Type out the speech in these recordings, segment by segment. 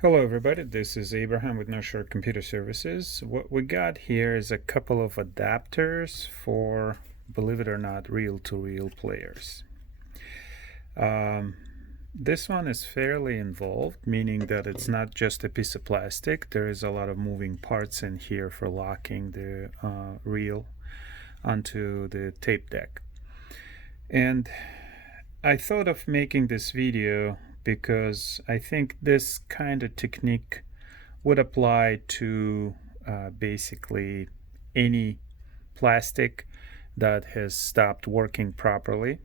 Hello everybody, this is Abraham with North Shore Computer Services. What we got here is a couple of adapters for, believe it or not, reel-to-reel players. This one is fairly involved, meaning that it's not just a piece of plastic. There is a lot of moving parts in here for locking the reel onto the tape deck. And I thought of making this video because I think this kind of technique would apply to basically any plastic that has stopped working properly,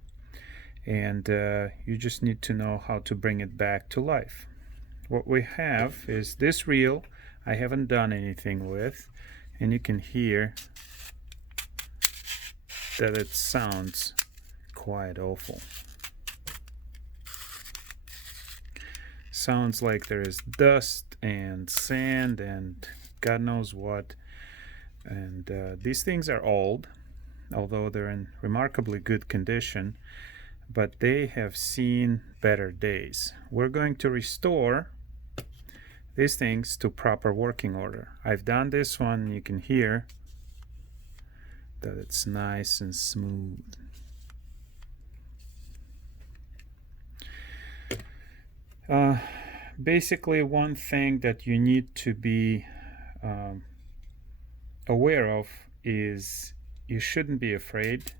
and you just need to know how to bring it back to life. What we have is this reel I haven't done anything with, and you can hear that it sounds quite awful. Sounds like there is dust and sand and God knows what. And these things are old, although they're in remarkably good condition, but they have seen better days. We're going to restore these things to proper working order. I've done this one. You can hear that it's nice and smooth. Basically, one thing that you need to be aware of is you shouldn't be afraid,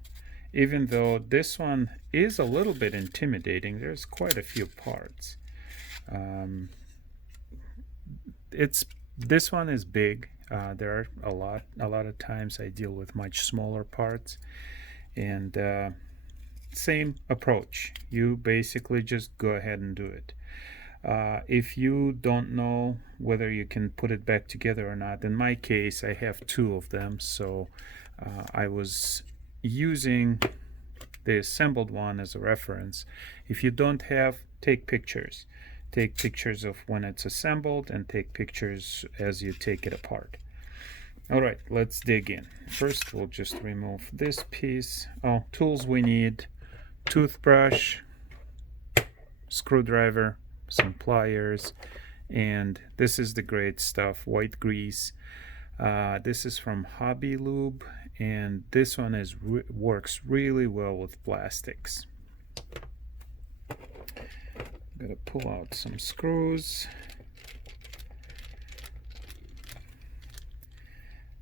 even though this one is a little bit intimidating. There's quite a few parts. This one is big. There are a lot of times I deal with much smaller parts, and same approach. You basically just go ahead and do it. If you don't know whether you can put it back together or not, in my case I have two of them, so I was using the assembled one as a reference. If you don't have, take pictures. Take pictures of when it's assembled and take pictures as you take it apart. Alright, let's dig in. First we'll just remove this piece. Tools we need: toothbrush, screwdriver, some pliers, and this is the great stuff, white grease. This is from Hobby Lube, and this one works really well with plastics. I'm gonna pull out some screws.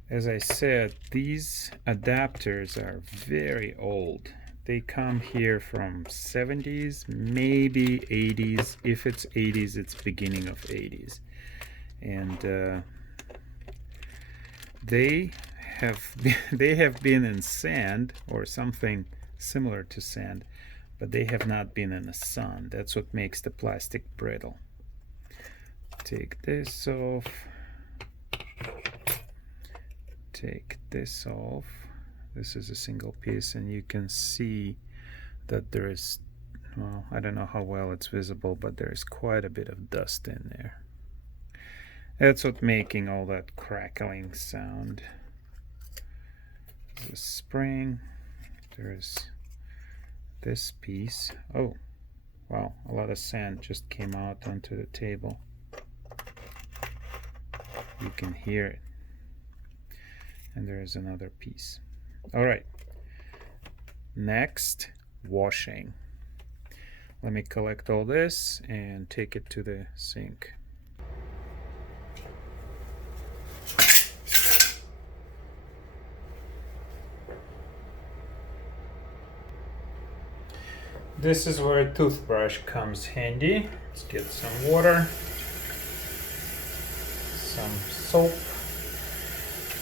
As I said, these adapters are very old. They come here from 70s, maybe 80s. If it's 80s, it's beginning of 80s. And they have been in sand or something similar to sand, but they have not been in the sun. That's what makes the plastic brittle. Take this off. Take this off. This is a single piece, and you can see that there is, well, I don't know how well it's visible, but there is quite a bit of dust in there. That's what's making all that crackling sound. There's a spring. There's this piece. Oh, wow, a lot of sand just came out onto the table. You can hear it. And there is another piece. All right, next, washing. Let me collect all this and take it to the sink. This is where a toothbrush comes handy. Let's get some water, some soap.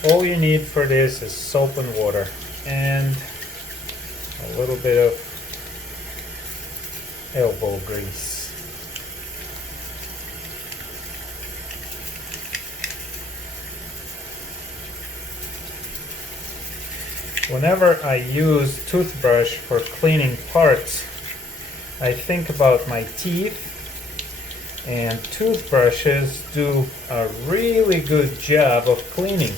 All you need for this is soap and water and a little bit of elbow grease. Whenever I use toothbrush for cleaning parts, I think about my teeth, and toothbrushes do a really good job of cleaning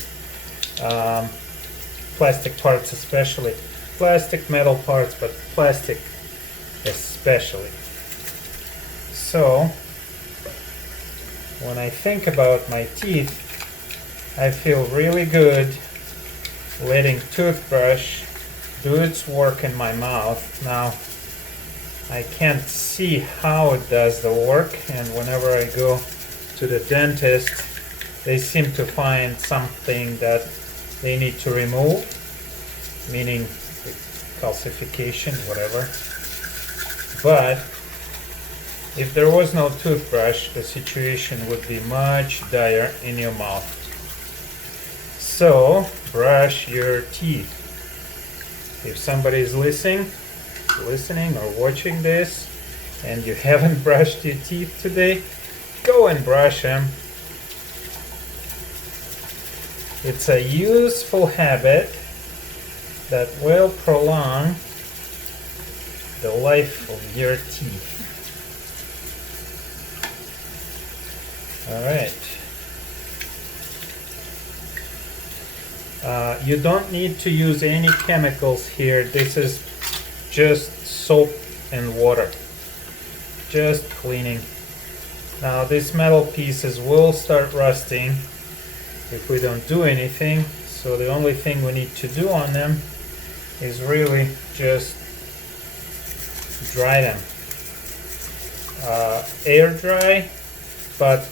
plastic parts, especially plastic, metal parts, but plastic especially. So when I think about my teeth, I feel really good letting toothbrush do its work in my mouth. Now, I can't see how it does the work, and whenever I go to the dentist, they seem to find something that they need to remove, meaning calcification, whatever. But if there was no toothbrush, the situation would be much dire in your mouth. So, brush your teeth. If somebody is listening or watching this and you haven't brushed your teeth today, go and brush them. It's a useful habit that will prolong the life of your teeth. All right. You don't need to use any chemicals here. This is just soap and water. Just cleaning. Now these metal pieces will start rusting if we don't do anything. So the only thing we need to do on them is really just dry them. Air dry, but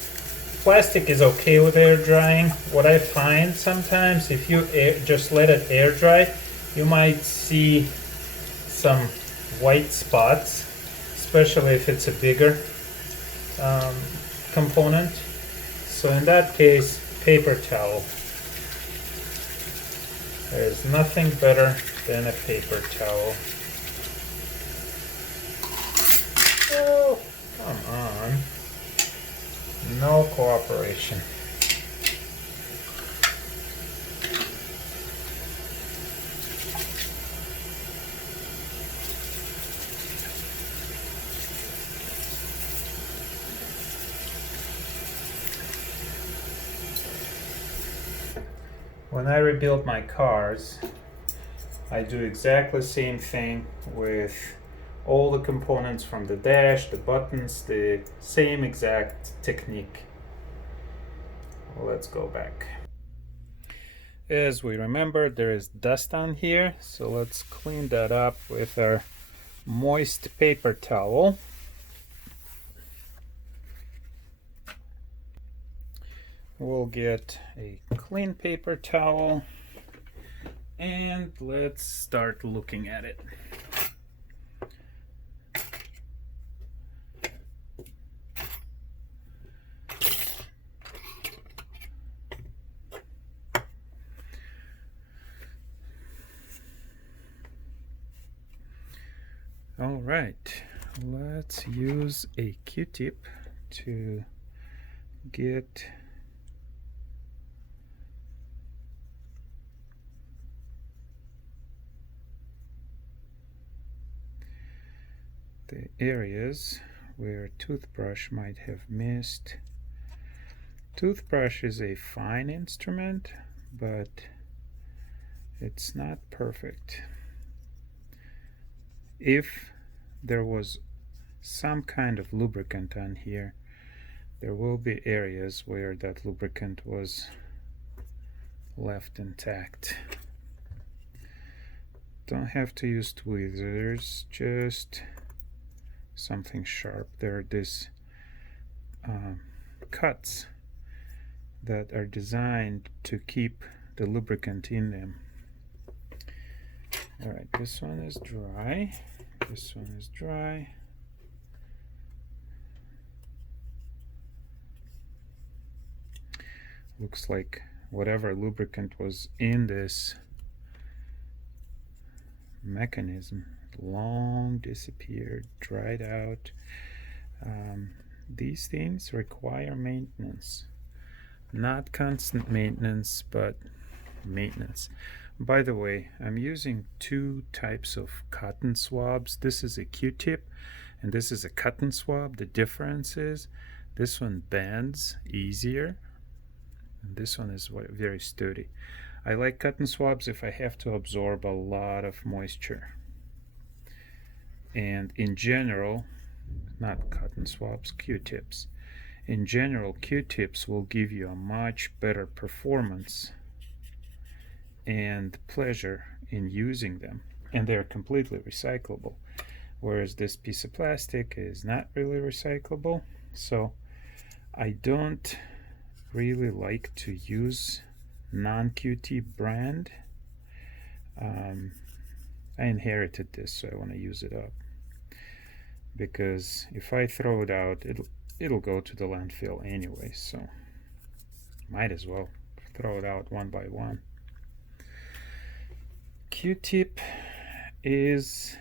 plastic is okay with air drying. What I find sometimes, if you just let it air dry, you might see some white spots, especially if it's a bigger component. So in that case, paper towel. There's nothing better than a paper towel. Oh, come on. No cooperation. When I rebuild my cars, I do exactly the same thing with all the components from the dash, the buttons, the same exact technique. Let's go back. As we remember, there is dust on here, so let's clean that up with our moist paper towel. We'll get a clean paper towel and let's start looking at it. All right, let's use a Q-tip to get the areas where toothbrush might have missed. Toothbrush is a fine instrument, but it's not perfect. If there was some kind of lubricant on here, there will be areas where that lubricant was left intact. Don't have to use tweezers, just something sharp. There are these cuts that are designed to keep the lubricant in them. All right, this one is dry. This one is dry. Looks like whatever lubricant was in this mechanism long disappeared, dried out. These things require maintenance. Not constant maintenance, but maintenance. By the way, I'm using two types of cotton swabs. This is a Q-tip and this is a cotton swab. The difference is this one bends easier and this one is very sturdy. I like cotton swabs if I have to absorb a lot of moisture. And in general, not cotton swabs, Q-tips. in general, Q-tips will give you a much better performance and pleasure in using them, and they're completely recyclable, whereas this piece of plastic is not really recyclable. So I don't really like to use non-Q-tip brand. I inherited this, so I want to use it up, because if I throw it out, it'll go to the landfill anyway, so might as well throw it out one by one. Q-tip is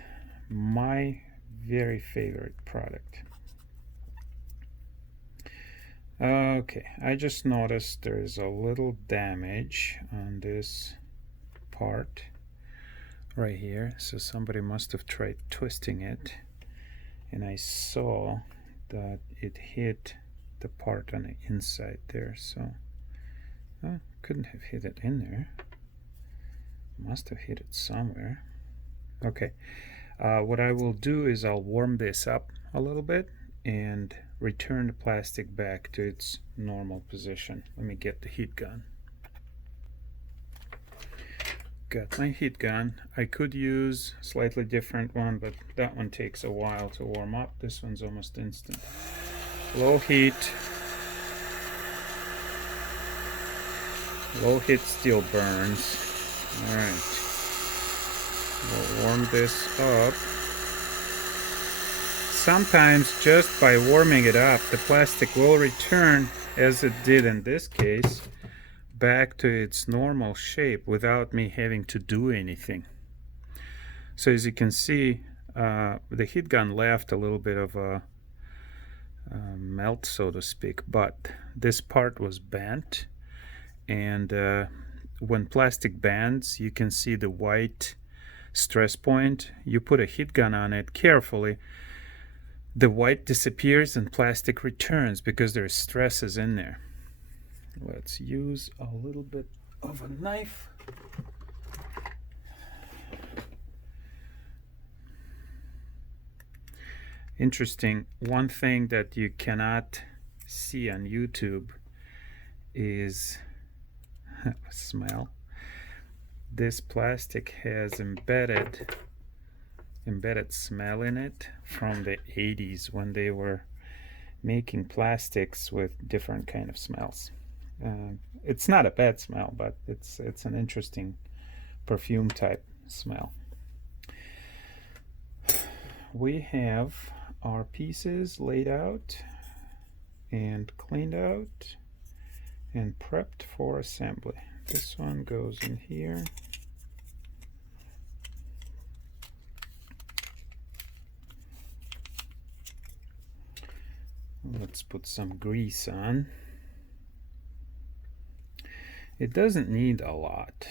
my very favorite product. Okay, I just noticed there's a little damage on this part right here, so somebody must have tried twisting it, and I saw that it hit the part on the inside there, so couldn't have hit it in there, must have hit it somewhere. Okay, what I will do is I'll warm this up a little bit and return the plastic back to its normal position. Let me get the heat gun. Got my heat gun. I could use a slightly different one, but that one takes a while to warm up. This one's almost instant. Low heat. Low heat still burns. Alright. We'll warm this up. Sometimes just by warming it up, the plastic will return, as it did in this case, back to its normal shape without me having to do anything. So as you can see, the heat gun left a little bit of a melt, so to speak, but this part was bent, and when plastic bends, you can see the white stress point. You put a heat gun on it carefully, the white disappears and plastic returns because there's stresses in there. Let's use a little bit of a knife. Interesting, one thing that you cannot see on YouTube is smell. This plastic has embedded smell in it from the 80s, when they were making plastics with different kind of smells. It's not a bad smell, but it's an interesting perfume type smell. We have our pieces laid out and cleaned out and prepped for assembly. This one goes in here. Let's put some grease on. It doesn't need a lot,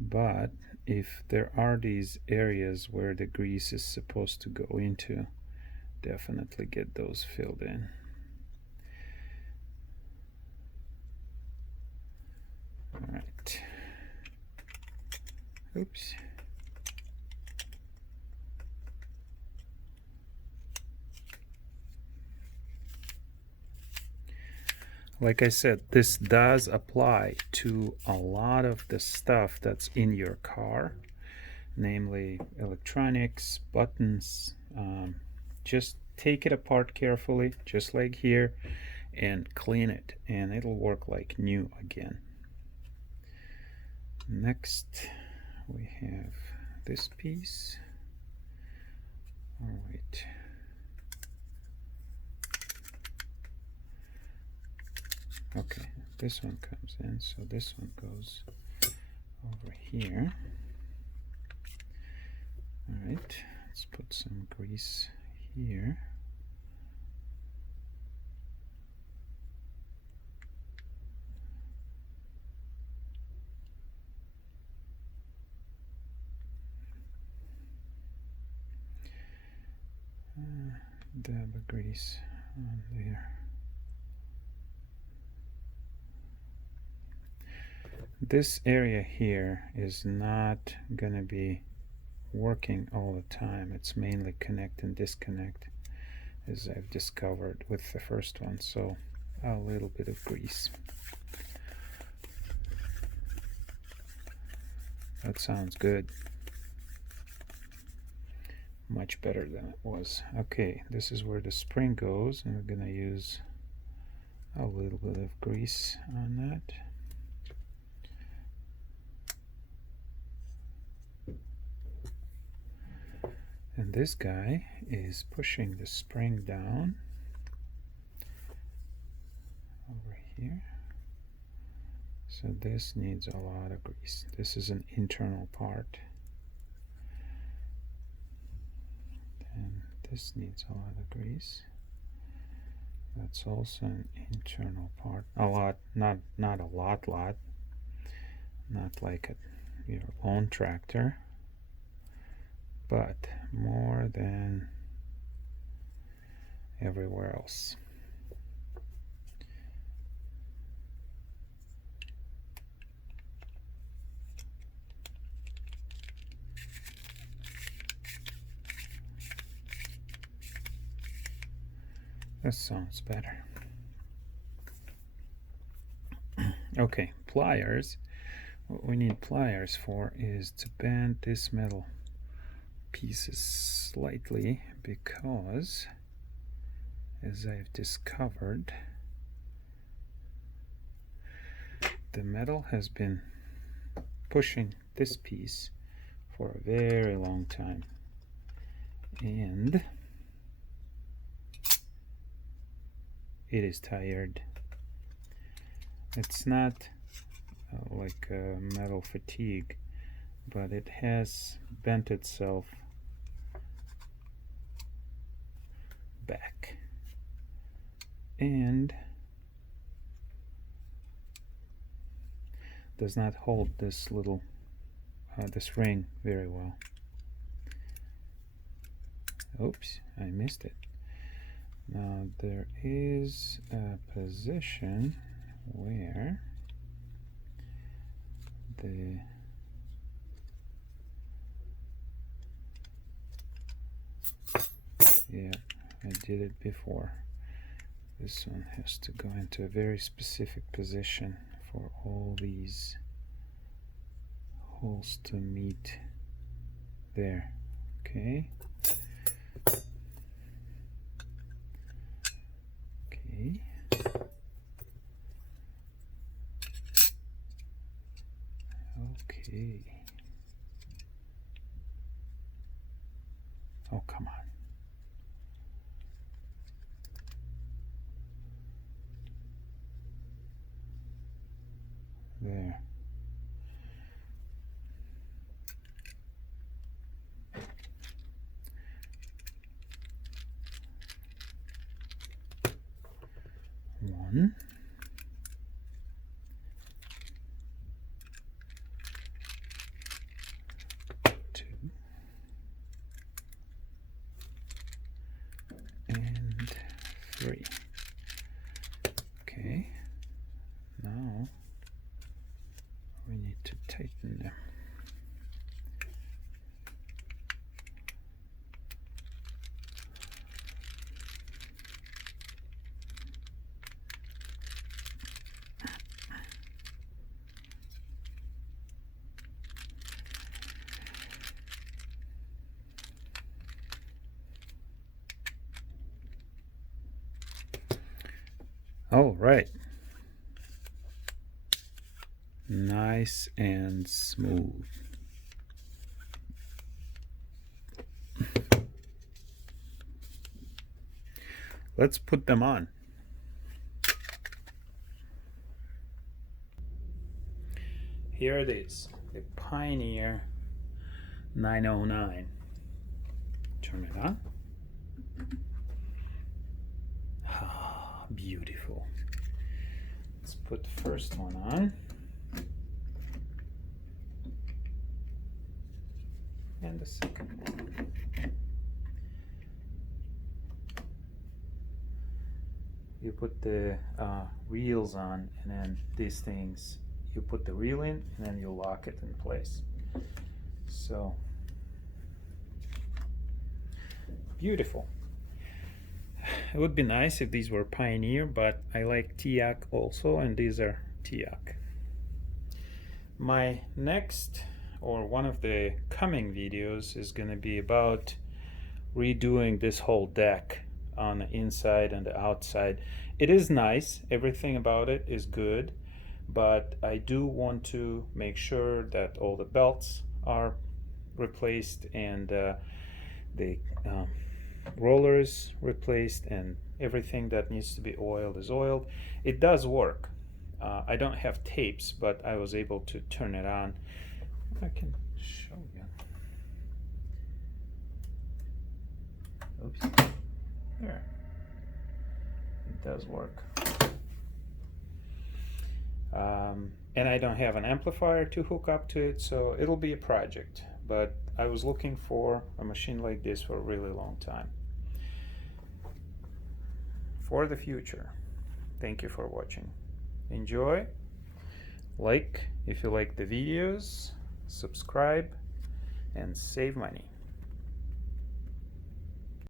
but if there are these areas where the grease is supposed to go into, definitely get those filled in. All right. Oops. Like I said, this does apply to a lot of the stuff that's in your car, namely electronics, buttons. Just take it apart carefully, just like here, and clean it, and it'll work like new again. Next, we have this piece. All right. Okay, this one comes in, so this one goes over here. All right, let's put some grease here. Dab of grease on there. This area here is not gonna be working all the time. It's mainly connect and disconnect, as I've discovered with the first one. So a little bit of grease. That sounds good. Much better than it was. Okay, this is where the spring goes, and we're gonna use a little bit of grease on that. And this guy is pushing the spring down over here. So this needs a lot of grease. This is an internal part. And this needs a lot of grease. That's also an internal part. A lot, not a lot, not like your own tractor, but more than everywhere else. This sounds better. Okay, pliers. What we need pliers for is to bend this metal pieces slightly, because as I've discovered, the metal has been pushing this piece for a very long time, and it is tired. It's not like metal fatigue, but it has bent itself back and does not hold this little this ring very well. Oops, I missed it. Now there is a position where yeah, I did it before. This one has to go into a very specific position for all these holes to meet there. Okay. Okay. Okay. Oh, come on. There. One. Two. And three. Okay. Now we need to tighten them. All right. Nice and smooth. Let's put them on. Here it is, the Pioneer 909. Turn it on. Ah, beautiful. Let's put the first one on. And the second one. You put the reels on, and then these things, you put the reel in and then you lock it in place. So Beautiful. It would be nice if these were Pioneer, but I like TIAC also, and these are TIAC. My next, or one of the coming videos, is going to be about redoing this whole deck on the inside and the outside. It is nice, everything about it is good, but I do want to make sure that all the belts are replaced and the rollers replaced, and everything that needs to be oiled is oiled. It does work. I don't have tapes, but I was able to turn it on. I can show you. Oops. There. It does work. And I don't have an amplifier to hook up to it, so it'll be a project. But I was looking for a machine like this for a really long time. For the future. Thank you for watching. Enjoy. Like if you like the videos, subscribe, and save money.